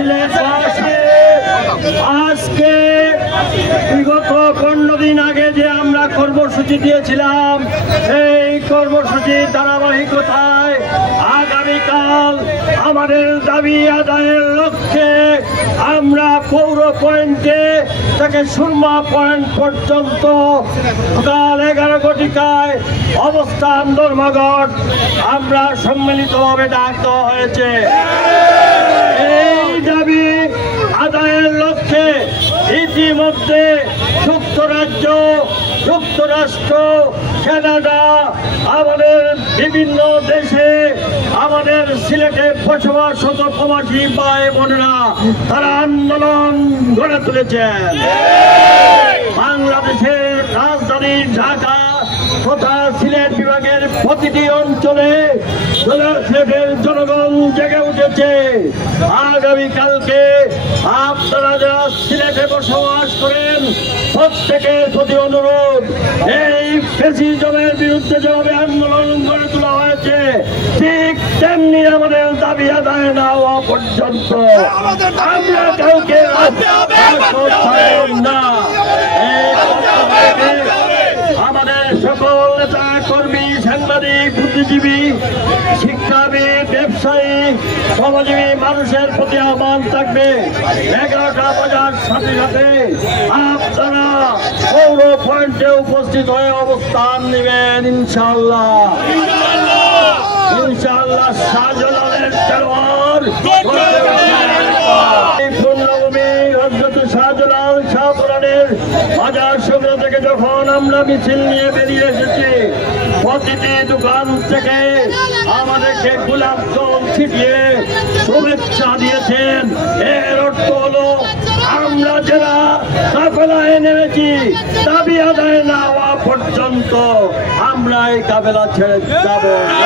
সিলেটবাসী আজকে বিগত 15 দিন আগে যে আমরা কর্মসূচি দিয়েছিলাম, সেই কর্মসূচির ধারাবাহিকতায় আগামীকাল আমাদের দাবি আদায়ের লক্ষ্যে আমরা পৌর পয়েন্টে থেকে সুরমা পয়েন্ট পর্যন্ত সকাল 11 ঘটিকায় অবস্থান ধর্মঘট আমরা সম্মিলিতভাবে ডাক দেওয়া হয়েছে। এই দাবি আদায়ের লক্ষ্যে ইতিমধ্যে যুক্তরাজ্য, যুক্তরাষ্ট্র, কানাডা, আমাদের বিভিন্ন দেশে আমাদের সিলেটে বসবাসরত প্রবাসী ভাই বোনেরা তারা আন্দোলন গড়ে তুলেছেন। বাংলাদেশের রাজধানী ঢাকা তথা সিলেট বিভাগের প্রতিটি অঞ্চলে সিলেটের জনগণ জেগে উঠেছে। আগামীকালকে আপনারা যারা সিলেটে বসবাস করেন প্রত্যেকের প্রতি অনুরোধ, এই ফ্যাসিজমের বিরুদ্ধে যেভাবে আন্দোলন গড়ে তোলা হয়েছে ঠিক তেমনি আমাদের দাবি আদায় না হওয়া পর্যন্ত আমরা কাউকে না। আমাদের সকল নেতা কর্মী, সাংবাদিক, বুদ্ধিজীবী, শিক্ষাবিদ, ব্যবসায়ী, শ্রমজীবী মানুষের প্রতি আহ্বান থাকবে 11টা বাজার সাথে সাথে আপনারা পৌর পয়েন্টে উপস্থিত হয়ে অবস্থান নেবেন ইনশাআল্লাহ। ইনশাআল্লাহ শাহজালালের তলোয়ার পূর্ণভূমি হযরত শাহজালাল শাহপুরানের বাজার সমিতি থেকে যখন আমরা মিছিল নিয়ে বেরিয়ে এসেছি, প্রতিটি দোকান থেকে আমাদেরকে গোলাপ জল ছিটিয়ে শুভেচ্ছা দিয়েছেন। এর অর্থ হলো আমরা যারা কাফেলায় নেমেছি দাবি আদায় না হওয়া পর্যন্ত আমরা এই কাফেলা ছেড়ে যাব না।